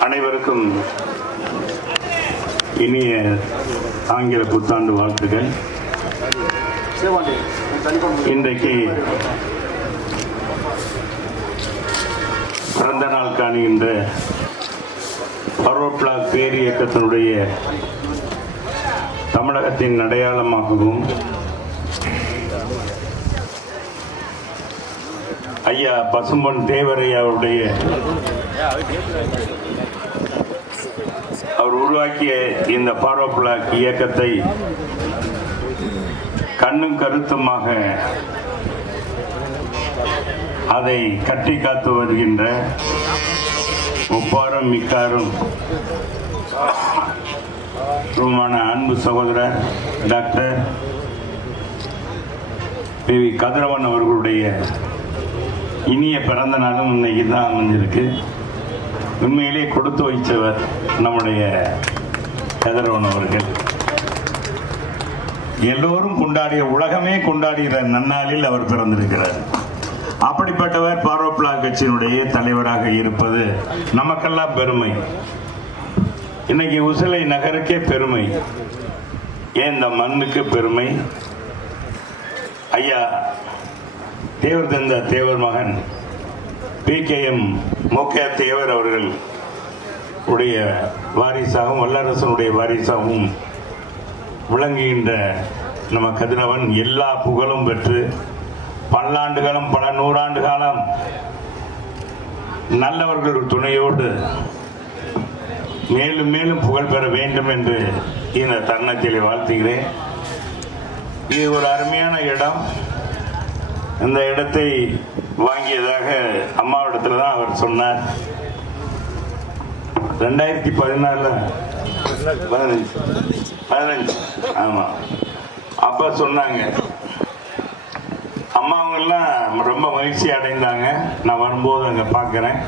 அனைவருக்கும் இனிய ஆங்கில புத்தாண்டு வாழ்த்துக்கள். இன்றைக்கு பிறந்த நாள் காணுகின்ற பரோட்லாக் பேர் இயக்கத்தினுடைய தமிழகத்தின் அடையாளமாகவும் ஐயா பசும்பொன் தேவரையாவுடைய அவர் உருவாக்கிய இந்த பாரோப்ளாக் இயக்கத்தை கண்ணும் கருத்துமாக அதை கட்டி காத்து வருகின்ற ஒப்பாரும் மிக்காரும் ருமான அன்பு சகோதரர் டாக்டர் பி. வி. கதிரவன் அவர்களுடைய இனிய பிறந்த நாளும் இன்னைக்கு தான் அமைஞ்சிருக்கு. உண்மையிலே கொடுத்து வைத்தவர் நம்முடைய கதிரவன் அவர்கள். எல்லோரும் கொண்டாடிய உலகமே கொண்டாடுகிற நன்னாளில் அவர் பிறந்திருக்கிறார். அப்படிப்பட்டவர் பாரோப்லா கட்சியினுடைய தலைவராக இருப்பது நமக்கெல்லாம் பெருமை. இன்னைக்கு உசிலை நகருக்கே பெருமை. ஏன் இந்த மண்ணுக்கு பெருமை? ஐயா தேவர் தந்த தேவர் மகன் பி கே எம் மோகே தேவர் அவர்கள் உடைய வாரிசாகவும் வல்லரசனுடைய வாரிசாகவும் விளங்குகின்ற நம்ம கதிரவன் எல்லா புகழும் பெற்று பல்லாண்டுகளும் பல நூறாண்டு காலம் நல்லவர்கள் துணையோடு மேலும் மேலும் புகழ் பெற வேண்டும் என்று இந்த தருணத்தில் வாழ்த்துகிறேன். இது ஒரு அருமையான இடம். இந்த இடத்தை வாங்கியதாக அம்மாவிடத்துல தான் அவர் சொன்னார். ரெண்டாயிரத்தி பதினாலுல பதினஞ்சு. பதினஞ்சு. ஆமா. அப்ப சொன்னாங்க. அம்மாவங்கெல்லாம் ரொம்ப மகிழ்ச்சி அடைந்தாங்க. நான் வரும்போது அங்கே பார்க்குறேன்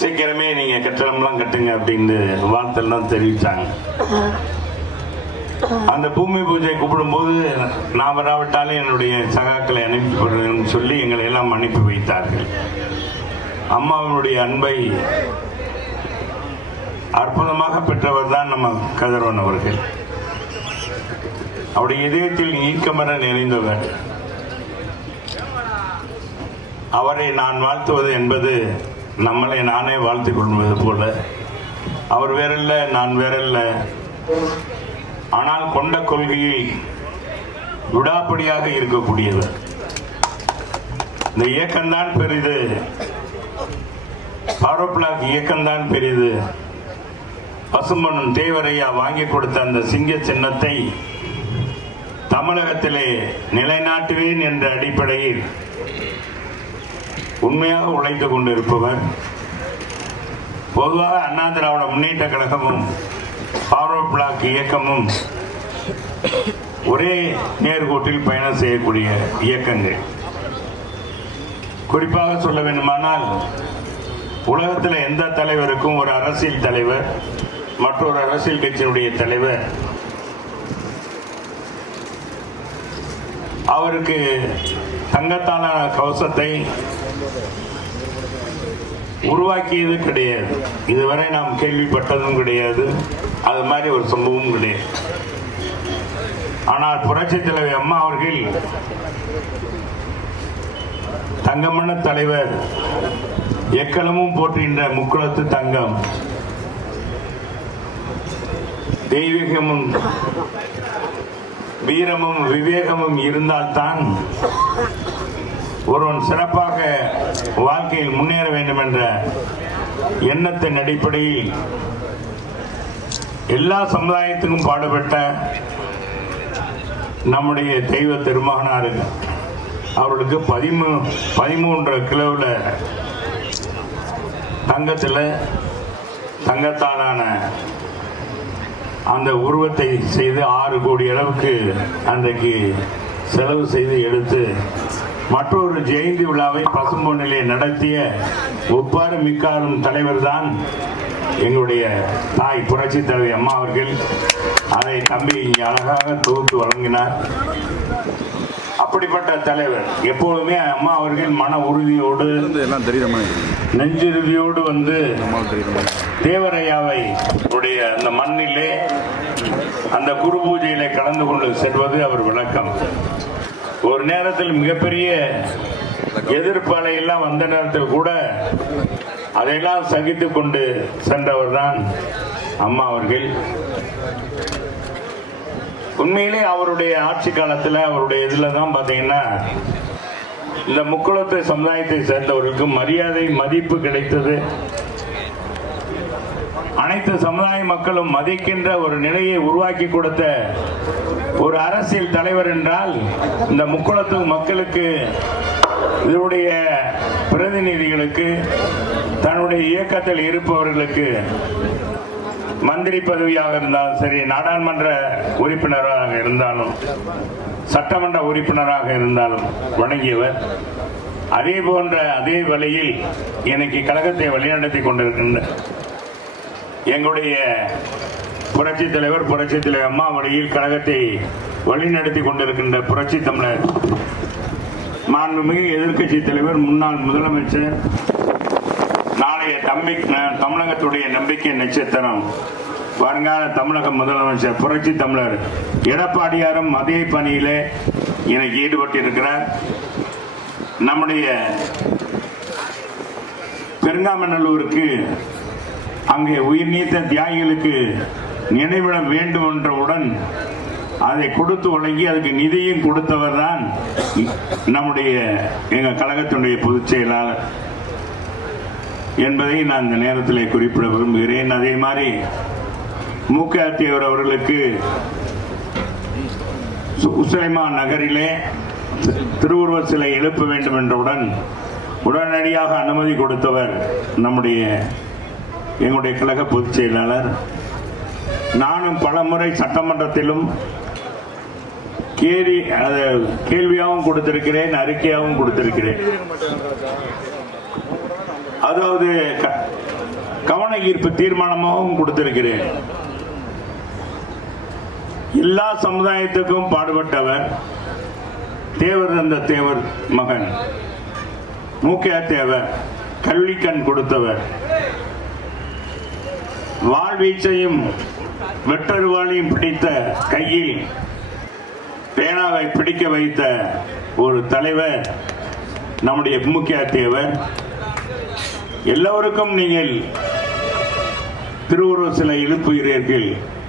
சீக்கிரமே நீங்கள் கட்டணம்லாம் கட்டுங்க அப்படின்னு வார்த்தைலாம் தெரிவித்தாங்க அந்த பூமி பூஜை கூப்பிடும்போது நான் வராவிட்டாலும் என்னுடைய சகாக்களை அனுப்பி சொல்லி எங்களை எல்லாம் அனுப்பி வைத்தார்கள். அம்மாவினுடைய அன்பை அற்புதமாக பெற்றவர் தான் நம்ம கதிரவன் அவர்கள். அவருடைய இதயத்தில் ஈர்க்கமர நிறைந்தவர். அவரை நான் வாழ்த்துவது என்பது நம்மளை நானே வாழ்த்து கொள்வது போல. அவர் வேறல்ல நான் வேறல்ல. ஆனால் கொண்ட கொள்கையில் விடாப்படியாக இருக்கக்கூடியவர். இந்த இயக்கம்தான் பெரிது. பாரோப்ளாக் இயக்கம்தான் பெரிது. பசும்பனும் தேவரையா வாங்கி கொடுத்த அந்த சிங்க சின்னத்தை தமிழகத்திலே நிலைநாட்டுவேன் என்ற அடிப்படையில் உண்மையாக உழைத்து கொண்டிருப்பவர். பொதுவாக அண்ணா திராவிட முன்னேற்ற கழகமும் ஆரோ பிளாக் இயக்கமும் ஒரே நேர்கோட்டில் பயணம் செய்யக்கூடிய இயக்கங்கள். குறிப்பாக சொல்ல வேண்டுமானால் உலகத்தில் எந்த தலைவருக்கும் ஒரு அரசியல் தலைவர் மற்றொரு அரசியல் கட்சியினுடைய தலைவர் அவருக்கு தங்கத்தான கவசத்தை உருவாக்கியது கிடையாது. இதுவரை நாம் கேள்விப்பட்டதும் கிடையாது. அது மாதிரி ஒரு சம்பவம் கிடையாது ஆனால் புரட்சி தலைவி அம்மா அவர்கள் தங்கமண்ண தலைவர் எக்களமும் போற்றுகின்ற முக்குளத்து தங்கம். தெய்வீகமும் வீரமும் விவேகமும் இருந்தால்தான் ஒருவன் சிறப்பாக வாழ்க்கையில் முன்னேற வேண்டும் என்ற எண்ணத்தின் அடிப்படையில் எல்லா சமுதாயத்துக்கும் பாடுபட்ட நம்முடைய தெய்வ திருமகனார். அவர்களுக்கு பதிமூ பதிமூன்று கிலோவில் தங்கத்தில் தங்கத்தாலான அந்த உருவத்தை செய்து ஆறு கோடி அளவுக்கு அன்றைக்கு செலவு செய்து எடுத்து மற்றொரு ஜெயந்தி விழாவை பசும்பொன்னிலே நடத்திய ஒப்பாறு மிக்காரும் தலைவர் தான் எங்களுடைய தாய் புரட்சி தலைவி அம்மா அவர்கள் அதை தம்பி இங்கே அழகாக தொகுத்து வழங்கினார். அப்படிப்பட்ட தலைவர் எப்பொழுதுமே அம்மா அவர்கள் மன உறுதியோடு எல்லாம் தெரியுற நெஞ்சுறுதியோடு வந்து தேவரையாவை உடைய அந்த மண்ணிலே அந்த குரு பூஜையிலே கலந்து கொண்டு செல்வது அவர் விளக்கம். ஒரு நேரத்தில் மிகப்பெரிய எதிர்ப்பாலையெல்லாம் வந்த நேரத்தில் கூட அதையெல்லாம் சகித்து கொண்டு சென்றவர்தான் அம்மா அவர்கள். உண்மையிலே அவருடைய ஆட்சி காலத்தில் அவருடைய இதில் தான் பார்த்தீங்கன்னா இந்த முக்குளத்து சமுதாயத்தை சேர்ந்தவர்களுக்கு மரியாதை மதிப்பு கிடைத்தது. அனைத்து சமுதாய மக்களும் மதிக்கின்ற ஒரு நிலையை உருவாக்கி கொடுத்த ஒரு அரசியல் தலைவர் என்றால் இந்த முக்குளத்து மக்களுக்கு இதனுடைய பிரதிநிதிகளுக்கு தன்னுடைய இயக்கத்தில் இருப்பவர்களுக்கு மந்திரி பதவியாக இருந்தாலும் சரி நாடாளுமன்ற உறுப்பினராக இருந்தாலும் சட்டமன்ற உறுப்பினராக இருந்தாலும் வழங்கியவர் அதே போன்ற அதே வழியில் இன்னைக்கு கழகத்தை வழிநடத்தி கொண்டிருக்கின்ற எங்களுடைய புரட்சி தலைவர் புரட்சி தலைவர் அம்மா வழியில் கழகத்தை வழிநடத்தி கொண்டிருக்கின்ற புரட்சி தமிழர் மாண்புமிகு எதிர்க்கட்சி தலைவர் முன்னாள் முதலமைச்சர் நாளைய தம்பி தமிழகத்துடைய நம்பிக்கை நட்சத்திரம் வருங்கால தமிழக முதலமைச்சர் புரட்சி தமிழர் எடப்பாடியாரும் அதே பணியிலே எனக்கு ஈடுபட்டிருக்கிறார். நம்முடைய பெருங்காமநல்லூருக்கு அங்கே உயிர் நீத்த தியாகிகளுக்கு நினைவிடம் வேண்டும் என்றவுடன் அதை கொடுத்து வழங்கி அதுக்கு நிதியும் கொடுத்தவர் தான் நம்முடைய எங்க கழகத்தினுடைய பொதுச் செயலாளர் என்பதை நான் இந்த நேரத்தில் குறிப்பிட விரும்புகிறேன். அதே மாதிரி மூக்காத்தியவர் அவர்களுக்கு சு- உசைமா நகரிலே திருவுருவ சிலை எழுப்ப வேண்டும் என்றவுடன் உடனடியாக அனுமதி கொடுத்தவர் நம்முடைய எங்களுடைய கழக பொதுச் செயலாளர். நானும் பலமுறை சட்டமன்றத்திலும் கேள்வி கேள்வியாகவும் கொடுத்திருக்கிறேன் அறிக்கையாகவும் கொடுத்திருக்கிறேன். அதாவது க- கவன ஈர்ப்பு தீர்மானமாகவும் கொடுத்திருக்கிறேன். எல்லா சமுதாயத்துக்கும் பாடுபட்டவர் தேவர் அந்த தேவர் மகன். மூக்கையா தேவர் கல்விக்கண் கொடுத்தவர். வாழ்வீச்சையும் வெட்டருவாளையும் பிடித்த கையில் பேனாவை பிடிக்க வைத்த ஒரு தலைவர் நம்முடைய முக்கிய தேவர். எல்லோருக்கும் நீங்கள் திருவுருவ சிலை எழுப்புகிறீர்கள்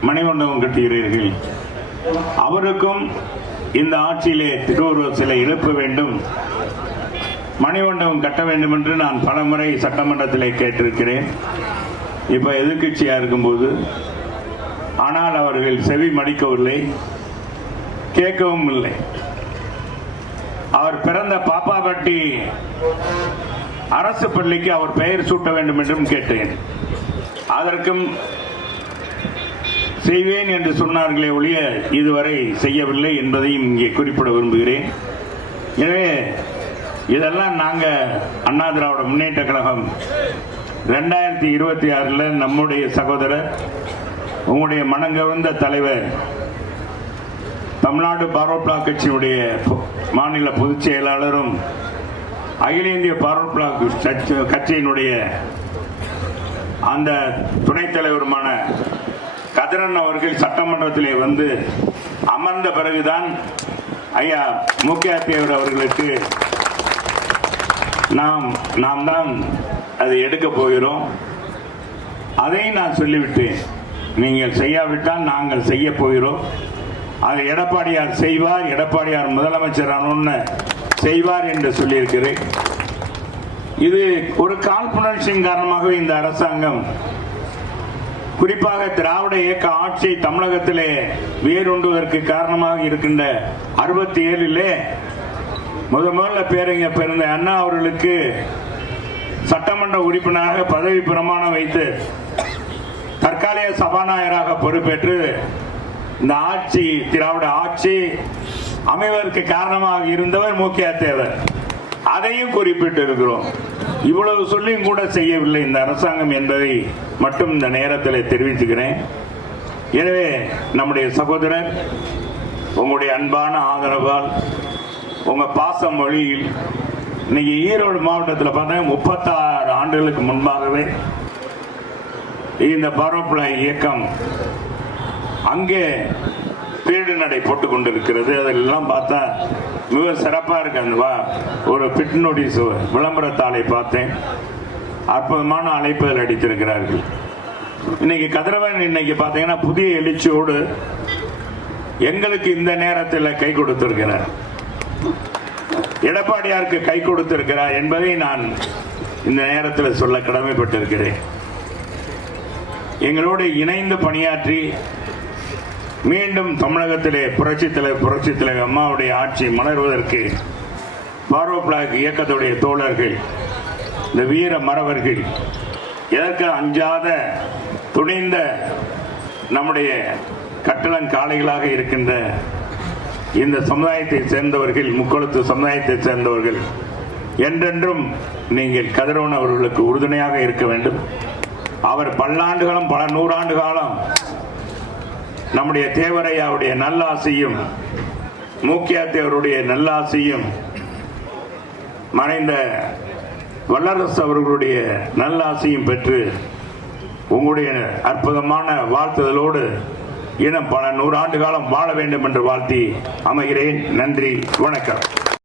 மணிமண்டபம் கட்டுகிறீர்கள். அவருக்கும் இந்த ஆட்சியிலே திருவுருவ சிலை எழுப்ப வேண்டும் மணிமண்டபம் கட்ட வேண்டும் என்று நான் பலமுறை சட்டமன்றத்திலே கேட்டிருக்கிறேன். இப்போ எதிர்கட்சியாக இருக்கும்போது ஆனால் அவர்கள் செவி மடிக்கவில்லை கேட்கவும் இல்லை. அவர் பிறந்த பாப்பாபட்டி அரசு பள்ளிக்கு அவர் பெயர் சூட்ட வேண்டும் என்றும் கேட்டேன். அதற்கும் செய்வேன் என்று சொன்னார்களே ஒழிய இதுவரை செய்யவில்லை என்பதையும் இங்கே குறிப்பிட விரும்புகிறேன். எனவே இதெல்லாம் நாங்கள் அண்ணா திராவிட முன்னேற்ற கழகம் ரெண்டாயிரத்தி இருபத்தி ஆறில் நம்முடைய சகோதரர் உங்களுடைய மனங்கவர்ந்த தலைவர் தமிழ்நாடு பார்வர்ட் பிளாக் கட்சியினுடைய பொ- மாநில பொதுச் செயலாளரும் அகில இந்திய பார்வர்ட் பிளாக் கட்சி- கட்சியினுடைய அந்த துணைத் தலைவருமான கதிரன் அவர்கள் சட்டமன்றத்திலே வந்து அமர்ந்த பிறகுதான் ஐயா முக்கியாத்தேவர் அவர்களுக்கு நாம் நாம் தான் அது எடுக்க போகிறோம். அதையும் நான் சொல்லிவிட்டேன். நீங்கள் செய்யாவிட்டால் நாங்கள் செய்ய போகிறோம். அதை எடப்பாடியார் செய்வார் எடப்பாடியார் முதலமைச்சர் ஆனோன்னு செய்வார் என்று சொல்லியிருக்கிறேன். இது ஒரு காழ்ப்புணர்ச்சியின் காரணமாகவே இந்த அரசாங்கம் குறிப்பாக திராவிட இயக்க ஆட்சி தமிழகத்திலே வேறுண்டுவதற்கு காரணமாக இருக்கின்ற அறுபத்தி ஏழிலே முத முதல்ல பேரங்க பிறந்த அண்ணா அவர்களுக்கு சட்டமன்ற உறுப்பினராக பதவி பிரமாணம் வைத்து தற்காலிக சபாநாயகராக பொறுப்பேற்று இந்த ஆட்சி திராவிட ஆட்சி அமைவதற்கு காரணமாக இருந்தவர் மூக்கியா தேவர். அதையும் குறிப்பிட்டு இருக்கிறோம் இவ்வளவு சொல்லியும் கூட செய்யவில்லை இந்த அரசாங்கம் என்பதை மட்டும் இந்த நேரத்தில் தெரிவித்துக்கிறேன் எனவே நம்முடைய சகோதரர் உங்களுடைய அன்பான ஆதரவால் உங்க பாச மொழியில் இன்னைக்கு ஈரோடு மாவட்டத்தில் பார்த்தா முப்பத்தாறு ஆண்டுகளுக்கு முன்பாகவே இந்த பரப்புல இயக்கம் அங்கே பீடு நடை போட்டு கொண்டிருக்கிறது அதெல்லாம் பார்த்தா மிக சிறப்பாக இருக்கு அந்த வா- ஒரு பிட் நோட்டீஸ் விளம்பரத்தாளை பார்த்தேன். அற்புதமான அழைப்புகள் அடித்திருக்கிறார்கள். இன்னைக்கு கதிரவன் இன்னைக்கு பார்த்தீங்கன்னா புதிய எழுச்சியோடு எங்களுக்கு இந்த நேரத்தில் கை கொடுத்திருக்கிறார். எடப்பாடியாருக்கு கை கொடுத்திருக்கிறார் என்பதை நான் இந்த நேரத்தில் சொல்ல கடமைப்பட்டிருக்கிறேன். எங்களோடு இணைந்து பணியாற்றி மீண்டும் தமிழகத்திலே புரட்சி தலைவர் புரட்சித் தலைவர் அம்மாவுடைய ஆட்சி மலர்வதற்கு பார்வ பிளாக் இயக்கத்துடைய தோழர்கள் இந்த வீர மறவர்கள் எதற்கு அஞ்சாத துணிந்த நம்முடைய கட்டளங்காளைகளாக இருக்கின்ற இந்த சமுதாயத்தை சேர்ந்தவர்கள் முக்கொழுத்து சமுதாயத்தை சேர்ந்தவர்கள் என்றென்றும் நீங்கள் கதிரவன் அவர்களுக்கு உறுதுணையாக இருக்க வேண்டும். அவர் பல்லாண்டு காலம் பல நூறாண்டு காலம் நம்முடைய தேவரையாவுடைய நல்லாசையும் மூக்கியாத்தேவருடைய நல்லாசையும் மறைந்த வல்லரசு அவர்களுடைய நல்லாசையும் பெற்று உங்களுடைய அற்புதமான வாழ்த்துதலோடு இன்னும் பல நூறாண்டு காலம் வாழ வேண்டும் என்று வாழ்த்தி அமைகிறேன். நன்றி வணக்கம்.